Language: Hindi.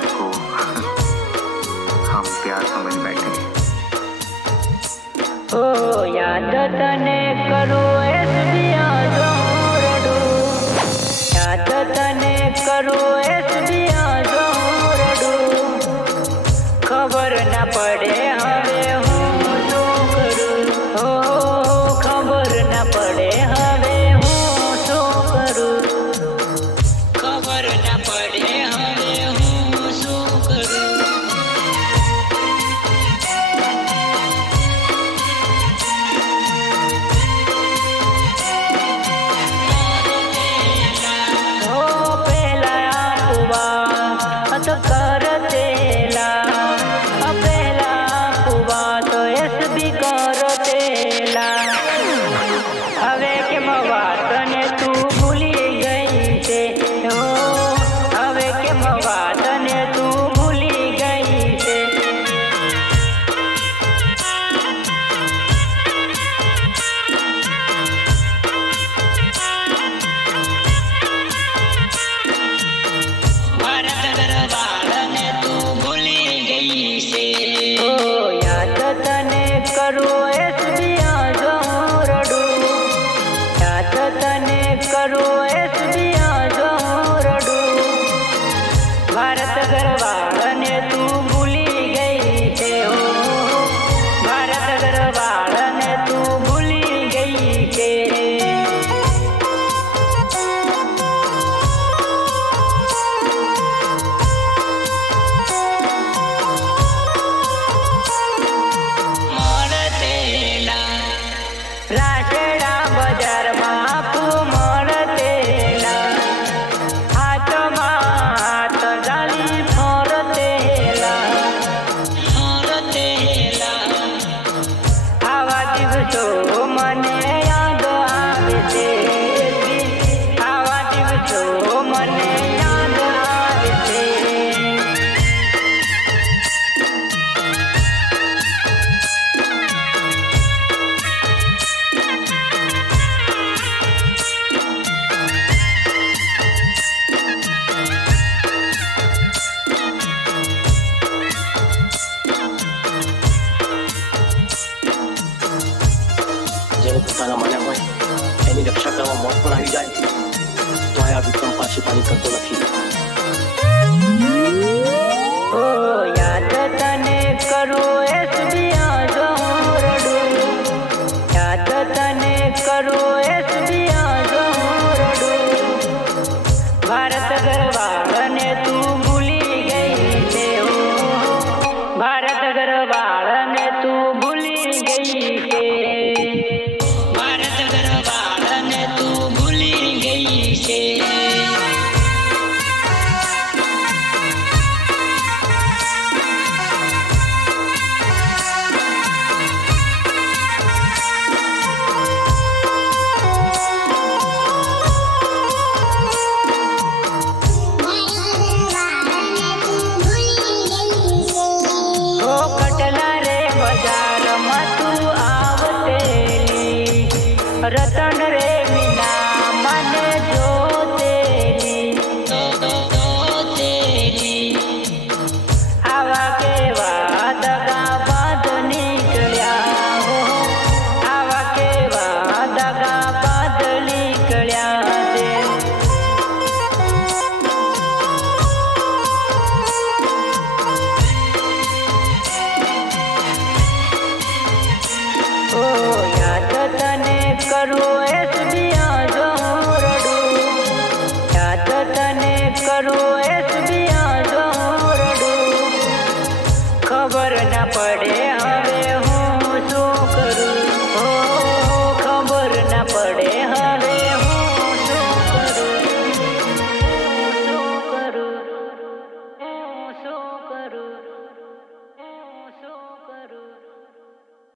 बात को हम प्यार समझ बैठे। ओ याद तने करो एसबिया जोरडू, याद तने करो एसबिया जोरडू, खबर ना पड़े हवे हूँ शू करूँ, ओ खबर ना पड़े हवे हूँ शू करूँ, खबर ना पड़े हवे हूँ शू करूँ। तो करतेला अपेला कुवा तो एसबी करतेला, हवे के मवात ने तू भूली गई से, हो हवे के मवात ने तू भूली गई से। करो एसबिया जोरडू, याद तने करो एसबिया जोरडू, भारत गरवाड़ ने तू भूली गई थे, हो भारत गरवाड़ ने तू भूली गई थे। राशेड़ा बजार में आपू मरतेला, हाथ में हाथ डाली फरतेला, फरतेला, आवा दिवसों मने याद आवे छे, आवा दिवसों मने याद आवे छे। જેને પોતાના માન્યા હોય એની રક્ષા કરવા મોત પણ આવી જાય તો આ વિક્રમ પાછી પાણી કરતો નથી। ઓ યાદ તને કરો એસબિયા જોરડુ, યાદ તને કરો એસબિયા જોરડુ, ભારત ગરવાड़ ने तू भूली गई थे, हो भारत गरवाड़ ने तू भूली गई थे, भारत गरवाड़ ने तू भूली गई थे। कटला रे बाजार में तू आवतेली, रतन